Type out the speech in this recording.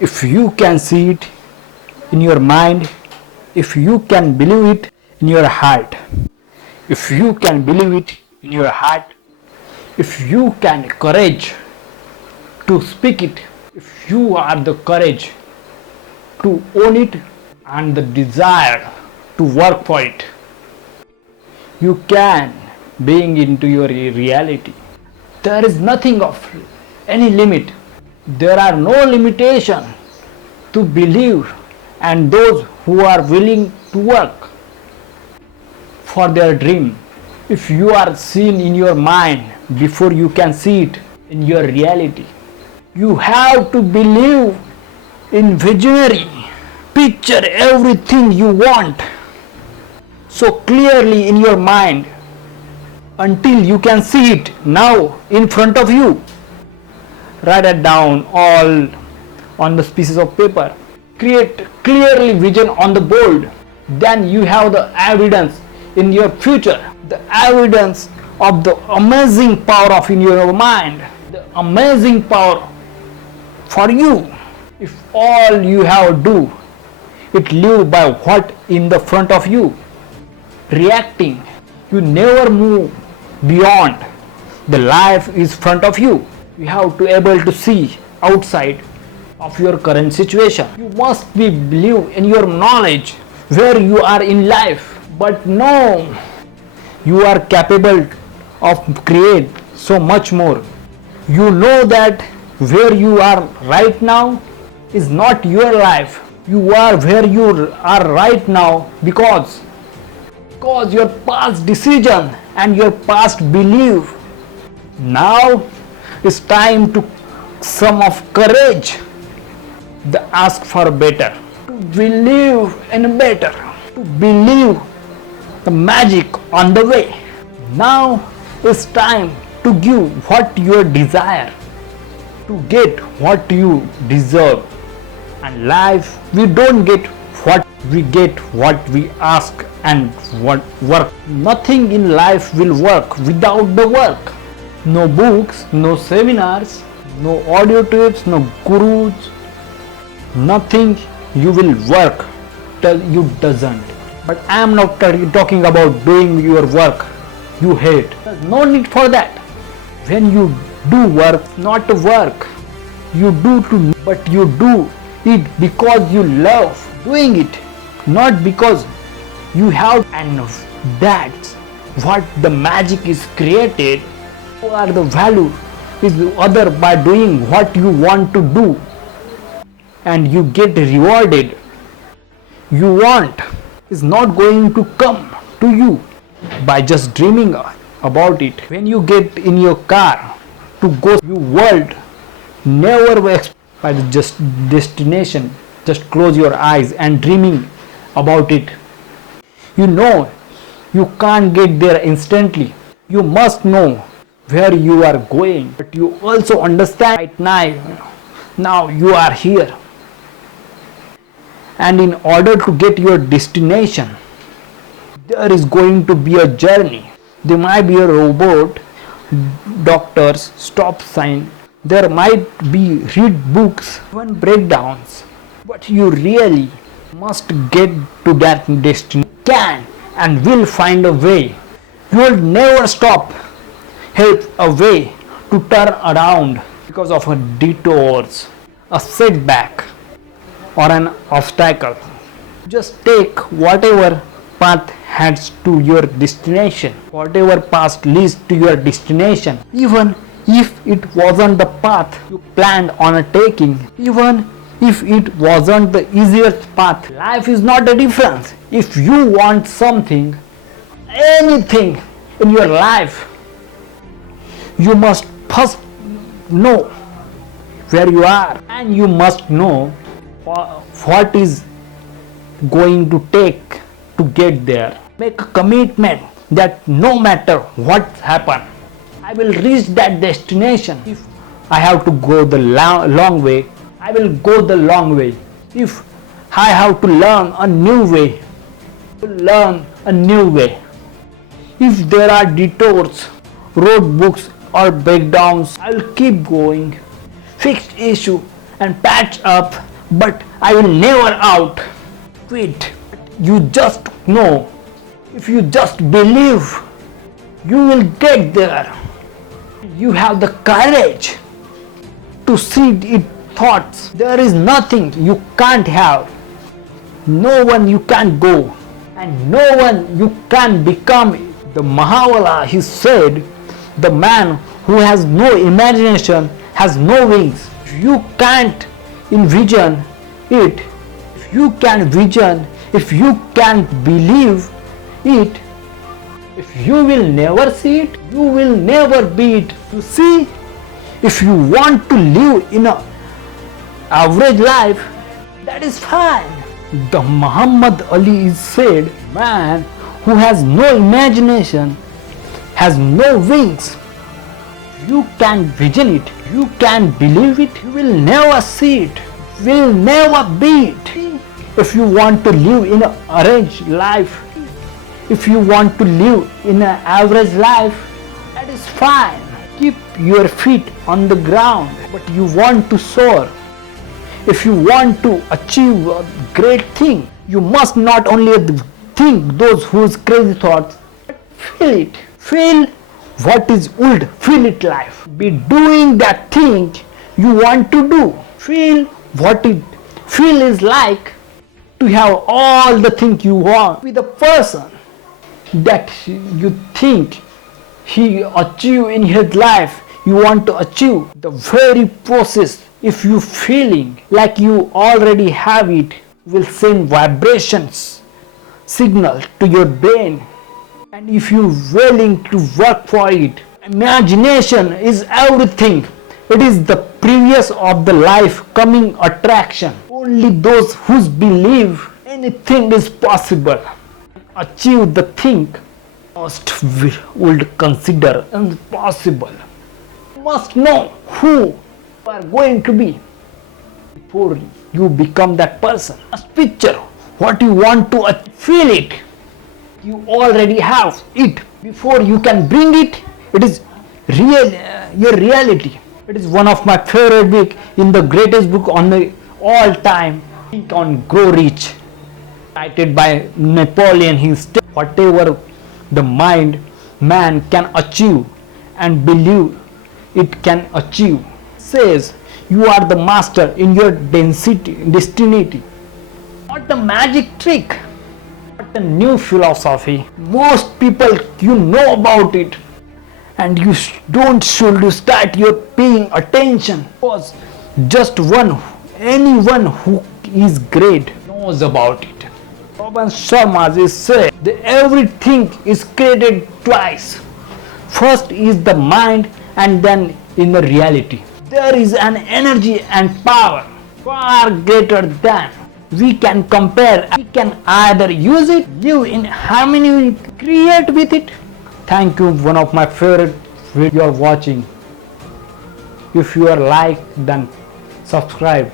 If you can see it in your mind, if you can believe it in your heart, if you can believe it in your heart, if you can courage to speak it, if you are the courage to own it and the desire to work for it, you can bring into your reality. There is nothing of any limit. There are no limitation to believe, and those who are willing to work for their dream. If you are seen in your mind before you can see it in your reality, you have to believe in visionary. Picture everything you want so clearly in your mind until you can see it now in front of you. Write it down all on the pieces of paper. Create clearly vision on the board. Then you have the evidence in your future, the evidence of the amazing power of in your mind, the amazing power for you. If all you have to do it live by what in the front of you, reacting, you never move beyond the life is front of you. You have to able to see outside of your current situation. You must be believe in your knowledge where you are in life, but no, you are capable of create so much more. You know that where you are right now is not your life. You are where you are right now because your past decision and your past belief. Now it's time to some of courage, the ask for better, to believe in better, to believe the magic on the way. Now it's time to give what you desire, to get what you deserve. And life, we don't get what we get, what we ask and what work. Nothing in life will work without the work. No books, no seminars, no audio tapes, no gurus, nothing you will work till you doesn't. But I am not talking about doing your work you hate. There's no need for that. When you do work, not work, you do to, but you do it because you love doing it, not because you have. And that's what the magic is created. You are the value is the other by doing what you want to do, and you get rewarded. You want is not going to come to you by just dreaming about it. When you get in your car to go your world, never expect by the just destination. Just close your eyes and dreaming about it. You know you can't get there instantly. You must know where you are going, but you also understand right now you are here, and in order to get your destination there is going to be a journey. There might be a robot, doctors, stop sign, there might be read books, even breakdowns, but you really must get to that destination. Can and will find a way. You will never stop. Help a way to turn around because of a detours, a setback or an obstacle. Just take whatever path heads to your destination, whatever path leads to your destination. Even if it wasn't the path you planned on taking, even if it wasn't the easiest path, life is not a difference. If you want something, anything in your life, you must first know where you are, and you must know what is going to take to get there. Make a commitment that no matter what happens, I will reach that destination. If I have to go the long way, I will go the long way. If I have to learn a new way, I will learn a new way. If there are detours, roadblocks or breakdowns, I will keep going. Fixed issue and patch up, but I will never out quit. You just know, if you just believe, you will get there. You have the courage to see it thoughts. There is nothing you can't have, no one you can't go, and no one you can become. The Mahavala, he said, the man who has no imagination has no wings. If you can't envision it, if you can vision, if you can't believe it, if you will never see it, you will never be it. You see, if you want to live in an average life, that is fine. The Muhammad Ali is said, man who has no imagination has no wings. You can vision it, you can believe it, you will never see it, will never be it. If you want to live in an arranged life, if you want to live in an average life, that is fine. Keep your feet on the ground, but you want to soar. If you want to achieve a great thing, you must not only think those whose crazy thoughts, but feel it. Feel what is old, feel it life. Be doing that thing you want to do. Feel what it feel is like to have all the things you want with a person that you think he achieve in his life. You want to achieve the very process. If you feeling like you already have it, will send vibrations signal to your brain, and if you willing to work for it, imagination is everything. It is the previous of the life coming attraction. Only those who believe anything is possible achieve the thing most would consider impossible. You must know who you are going to be before you become that person. Just picture what you want to achieve. Feel it. You already have it. Before you can bring it, it is real, your reality. It is one of my favorite book, in the greatest book on the all time, Think on Grow Rich, cited by Napoleon. He stated, whatever the mind man can achieve and believe it can achieve, says you are the master in your destiny. What a magic trick! What a new philosophy. Most people, you know about it, and you should start your paying attention, because just anyone who is great knows about it. Robin Sharma is said that everything is created twice. First is the mind, and then in the reality. There is an energy and power far greater than we can compare. We can either use it, live in harmony, create with it. Thank you. One of my favorite video you are watching. If you are like, then subscribe.